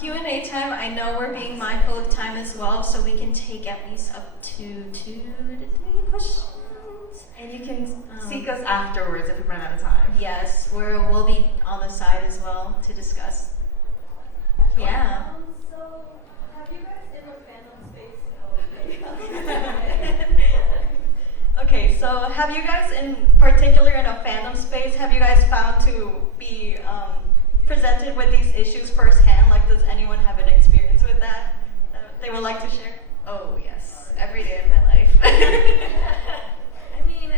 Q&A time. I know we're being mindful of time as well, so we can take at least up to 2 to 3 questions. And you can seek us afterwards if we run out of time. Yes, we'll be on the side as well to discuss. Yeah. So, have you guys in a fandom space? Okay, so have you guys in particular in a fandom space, have you guys found to be presented with these issues firsthand? Like, does anyone have an experience with that they would like to share? Oh yes, every day of my life. I mean,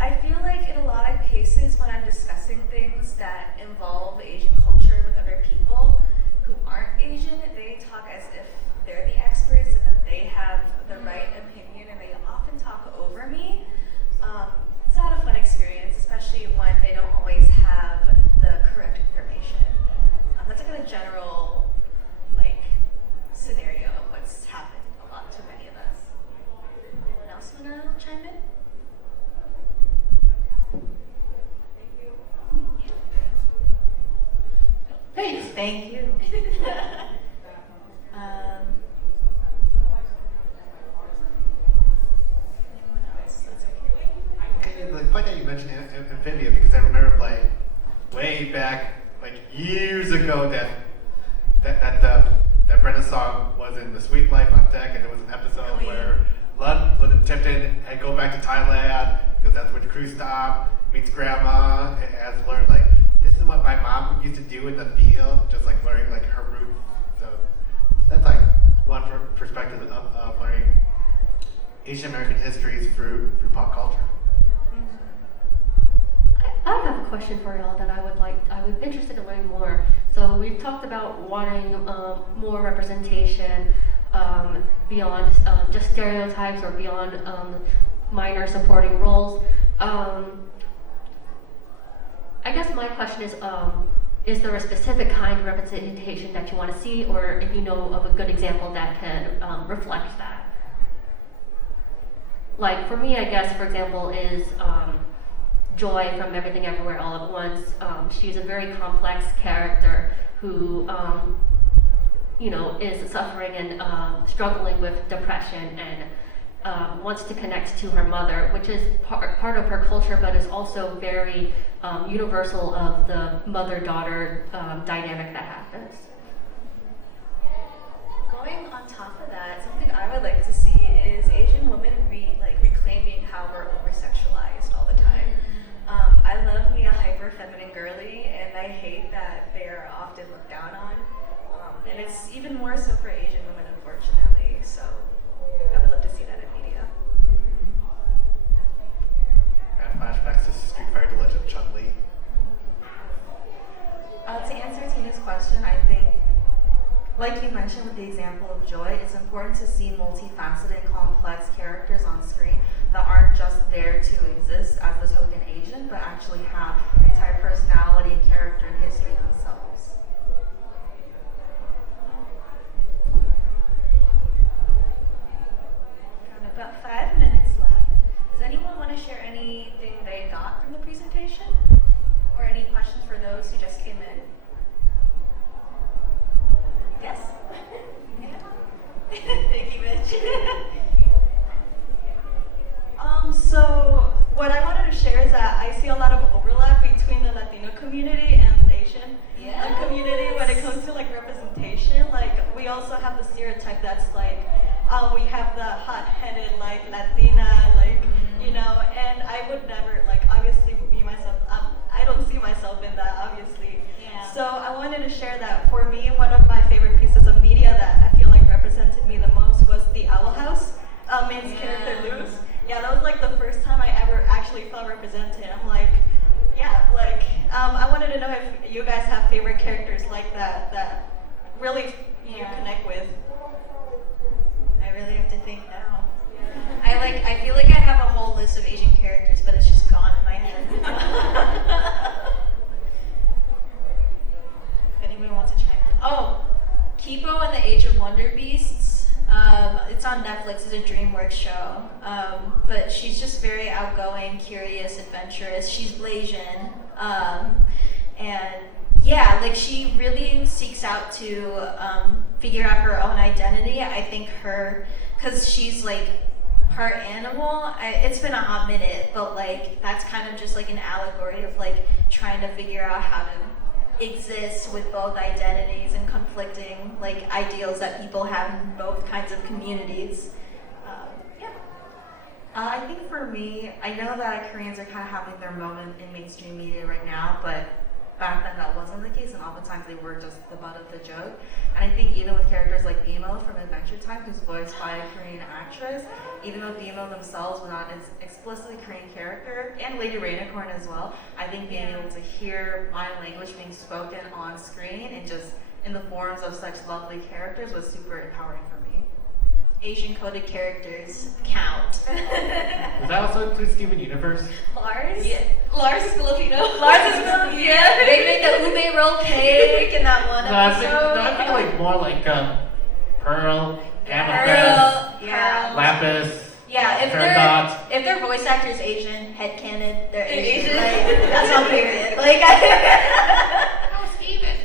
I feel like in a lot of cases when I'm discussing things that involve Asian culture with other people who aren't Asian, they talk as if they're the experts and that they have the right opinion, and they often talk over me. It's not a fun experience, especially when they don't always have the correct information. That's like a general scenario of what's happened a lot to many of us. Anyone else wanna chime in? Thanks. Thank you. Anyone else? That's okay. Okay, the point that you mentioned Amphibia, because I remember way back years ago that Brenda song was in the Sweet Life on Deck, and there was an episode where London Tipton had go back to Thailand because that's where the crew stopped, meets grandma, and has learned this is what my mom used to do in the field, just learning her roots. So that's one perspective of learning Asian American histories through pop culture. I have a question for y'all that I would be interested in learning more. So we've talked about wanting more representation beyond just stereotypes or beyond minor supporting roles. I guess my question is there a specific kind of representation that you want to see, or if you know of a good example that can reflect that? Like for me, I guess, for example, is Joy from Everything Everywhere All at Once. She's a very complex character who, is suffering and struggling with depression and wants to connect to her mother, which is part of her culture, but is also very universal of the mother-daughter dynamic that happens. Going on top of that, something I would like to see is Asian women reclaiming how we're over-sexualized all the time. I love me a hyper feminine girly, and I hate that they're often looked down on. And it's even more so for Asian women, unfortunately. So I would love to see that in media. I have flashbacks to Street Fighter: The Legend of Chun-Li. To answer Tina's question, I think, like you mentioned with the example of Joy, it's important to see multifaceted and complex characters on screen that aren't just there to exist as the token Asian, but actually have an entire personality and character and history themselves. Got about 5 minutes left. Does anyone want to share anything they got from the presentation? Or any questions for those who just came in? Yes? Thank you, Mitch. So what I wanted to share is that I see a lot of overlap between the Latino community and the Asian community when it comes to representation. We also have the stereotype that's we have the hot-headed Latina, and I would never obviously me myself. I don't see myself in that, obviously. Yeah. So I wanted to share that for me, one of my favorite pieces of media that I feel represented me the most was the Owl House. Main's character Luz. Yeah, that was the first time I ever actually felt represented. I'm I wanted to know if you guys have favorite characters like that really you connect with. I really have to think now. I feel like I have a whole list of Asian characters, but it's just gone in my head. If anyone wants to chime in. Oh, Kipo and the Age of Wonder Beasts. It's on Netflix. It's a DreamWorks show. But she's just very outgoing, curious, adventurous. She's Blasian. And yeah, like she really seeks out to figure out her own identity. I think because she's like part animal, it's been a hot minute, but like that's kind of just like an allegory of like trying to figure out how to exist with both identities and conflicting like ideals that people have in both kinds of communities. Yeah. I think for me, I know that Koreans are kind of having their moment in mainstream media right now, but back then that wasn't the case, and oftentimes they were just the butt of the joke. And I think even with characters like Bimo from Adventure Time, who's voiced by a Korean actress, even though Bimo themselves were not as explicitly Korean character, and Lady Rainicorn as well, I think being able to hear my language being spoken on screen and just in the forms of such lovely characters was super empowering for me. Asian coded characters count. Does that also include Steven Universe? Lars? Yeah. Lars is Filipino. Lars is Filipino. Yeah. They made the ube roll cake in that one episode. I think like more like Pearl, Amethyst, Pearl, yeah. Lapis. Yeah, if their voice actor is Asian, headcanon, they're Asian. Asian. Like, that's on period. Like, Oh, Steven.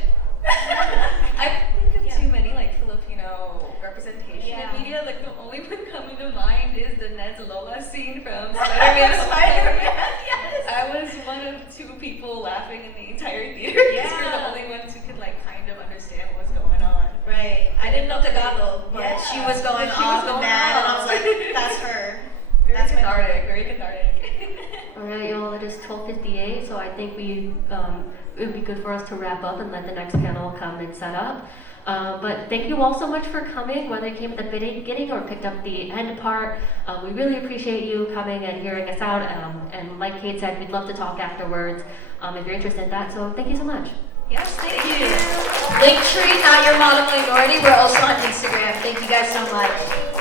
I think of too many like Filipino representation in media. Like the only one coming to mind is the Ned's Lola scene from Spider-Man. Yes. I was one of 2 people laughing in the entire theater because we're the Yeah. only ones who could like kind of understand what was going on. Right. I didn't know Tagalog, but Yeah. she was going She off was and going mad, and I off. was like, that's her. Very That's my cathartic. Very cathartic. All right, y'all, it is 12:58, so I think it would be good for us to wrap up and let the next panel come and set up. But thank you all so much for coming, whether you came at the beginning or picked up the end part. We really appreciate you coming and hearing us out. And like Kate said, we'd love to talk afterwards if you're interested in that. So thank you so much. Yes, thank you. Linktree, Not Your Model Minority. We're also on Instagram. Thank you guys so much.